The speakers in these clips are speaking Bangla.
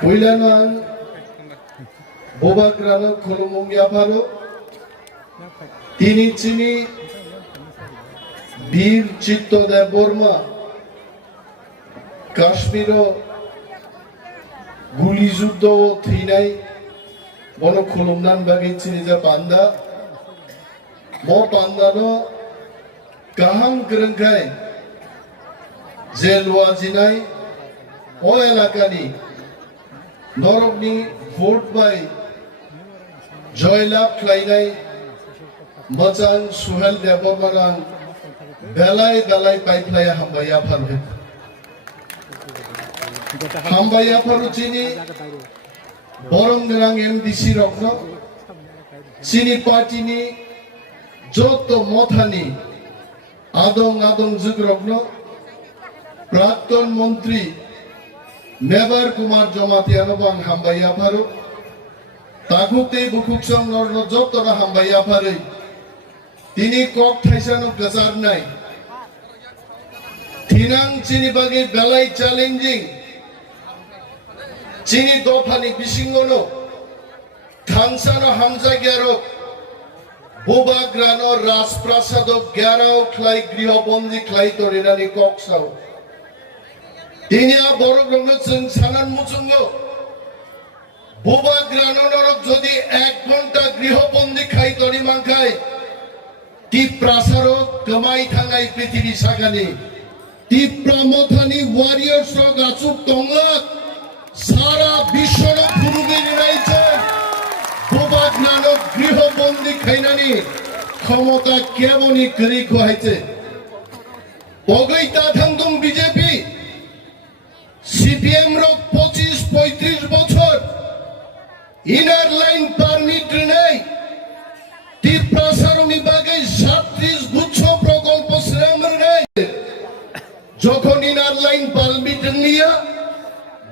Puilanan Bubagra khulumung yaparo tini chini বীর চিত্তদেব বর্মা কাশ্মীর গুলি যুদ্ধ থিনাই বন খুলুমনান বাগै চিনি যা পান্দা মো পান্দানো কাহাম গ্রংখাই জেলওয়া জিনাই ও এলাকানি নরকনি ভোট বাই জয়লাভ খাইনাই মচান Suhel দেববর্মানাং belai belai paiplaya hambaya pharu hambaya pharu chini boronggrang MDC rokno chini party ni joto Motha ni adong jug rokno prakton mantri Nebar Kumar Jomatiano bang hambaya pharu takukte bukuksong norno joto ra hambaya pharu tini kok thaisano gazar nai Tinang chini bagi belai challenging chini dofani bisingono thangsano hamza gyaro Bubagrano rasprasado gyarao khlai grihobondi khlai torinani koksao tinia borogno chung sanan muchungo Bubagrano norok jodi 1 ঘন্টা grihobondi khai tori mankhai Tipra saro kamai thangai prithibi sagani Tipra Mothani warriors rok achuk Tongwlak sara bishwor phurugi niraiche Bubagra grihobondi khainani ক্ষমতা কেমনি করি খোয়াইছে বগৈতা থাংদুম বিজেপি সিপিএম রক 25-35 বছর ইনার লাইন পারমিট নেই Tipra সারমি বাগে 37 গুচ্ছ প্রকল্প শ্রমের নেই যখন ইনার লাইন পারমিট নিয়া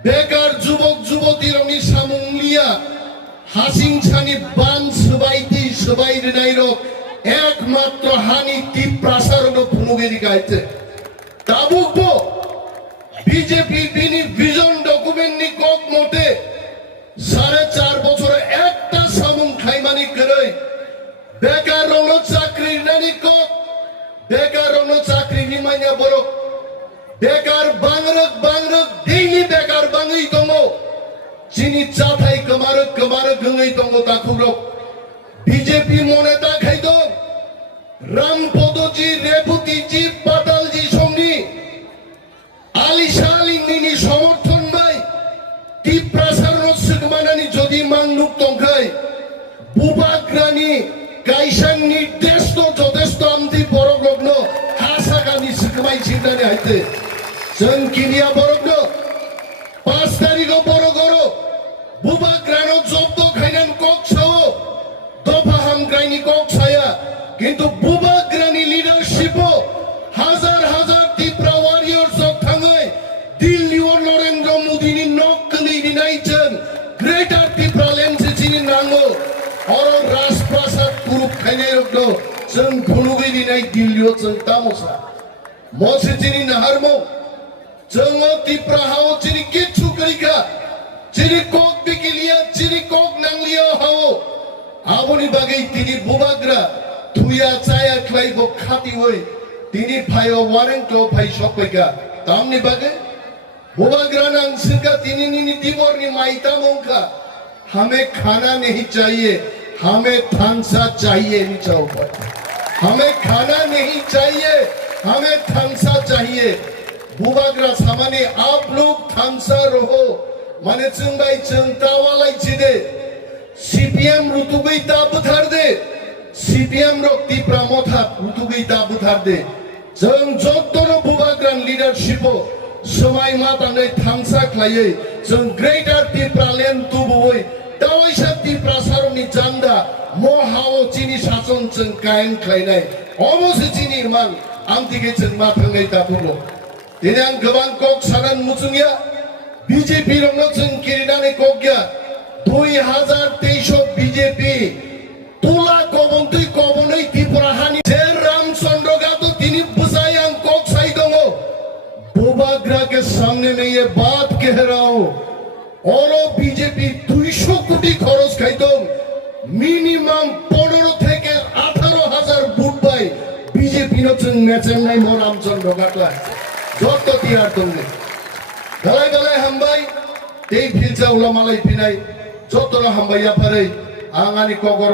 বেকার যুবক যুবতীর নি সামুলিয়া হাসিং ছানি বান সবাইতে নাইরো একমাত্র হানি Tipra সারনো ভুনুগেরি গাইতে তাবুকো বিজেপি বিনি ভিজন ডকুমেন্ট নি কক মতে 4.5 বছরে একটা সামুং খাইমানি করে বেকার রণ চাকরি নানি কক বেকার রণ চাকরি নি মাইনা বড় বেকার বাংরক ডেইলি বেকার বাঙই দমো চিনি চাথাই কমার গঙ্গই দমো তাকুরো বিজেপি মনে তা খাইদো রামপদজি রেবুতিজি পাতালজি সমনি আলিশালিংনি সমর্থন নাই Tipra সারনো সুগমানানি যদি মাংনুক তংখাই বুবাগ্রানি কাইসাং নির্দেশ তো যথেষ্ট আমতি বড়গ্ন হাসাগানি সুগমাই চিন্তানি হাইতে जों किनिया बरगनो 5 तारिखो बरगरो बुबाग्रानो जब्द खाइनान कक्साओ दफा हामग्राइनि कक्साया किन्तु बुबाग्रानि लिडारशिपो हाजार Tipra वारियर्स थाङै दिल्ली ओ नरेन्द्र मोदीनि नक्कलि दिनाइजों ग्रेटर Tipra लेन्से चिनि नांगो और राजप्रासाद ग्रुप खाइनाय रगनो जों भुनुगै दिनाय दिल्लीओ जों तामसा मसे चिनि नाहारमो जोङो Tipra हाओ चिनि किच्छु गैखा चिनि कक बिकिलिया चिनि कक नांलिया हाओ आबोनि बागै तिनि बुबाग्रा थुया चाया ख्लाइबो खातिवै तिनि फायो वारेंटो फाइ सपैगा तामनि बागै बुबाग्रा नां सिंगा तिनि निनि दिबरनि माइता मंखा हमें खाना नहीं चाहिए हमें थांसा चाहिए निचाओ पर हमें खाना नहीं चाहिए हमें थांसा चाहिए बुबाग्रा सामाने आप लोग थांसा रहो माने चंगाई चंतावालाई चिदे सीपीएम रुतुगई ताबुथार दे सीपीएम रो Tipra Motha रुतुगई ताबुथार दे जों जत्तरो बुबाग्रान लिडारशिपो समाय मातानै थांसा ख्लायै जों ग्रेटर Tipra लेन तुबुवै दावैसा Tipra सारनि जान्दा मोहाओ चिनि सासन जों कायन ख्लायनाय अमसे चिनि मान आमतिगे जों माथाङै ताबुलो दिनै आं गोबां कक सानान मुचुंगिया बिजेपि रंनो जों किरिनानै ककया 2023 बिजेपि तुला कबन्दै कबनै Tipra हानि जे रामचंद्र गातो तिनि बुझाय आं कक साइ दङो Bubagra के सामने में ये बात कह रहा हूं অরো বিজেপি 200 কোটি খরচ খাইতম মিনিমাম 15 থেকে 18,000 ভোট পাই বিজেপি নতুন নেচেন নাই মোর রামচন্দ্র কাটলা যত তিয়ার তঙ্গে গালাই গালাই হামবাই এই ফিলচা উলামালাই পিনাই যতরা হামবাইয়া পারে আঙানি কগর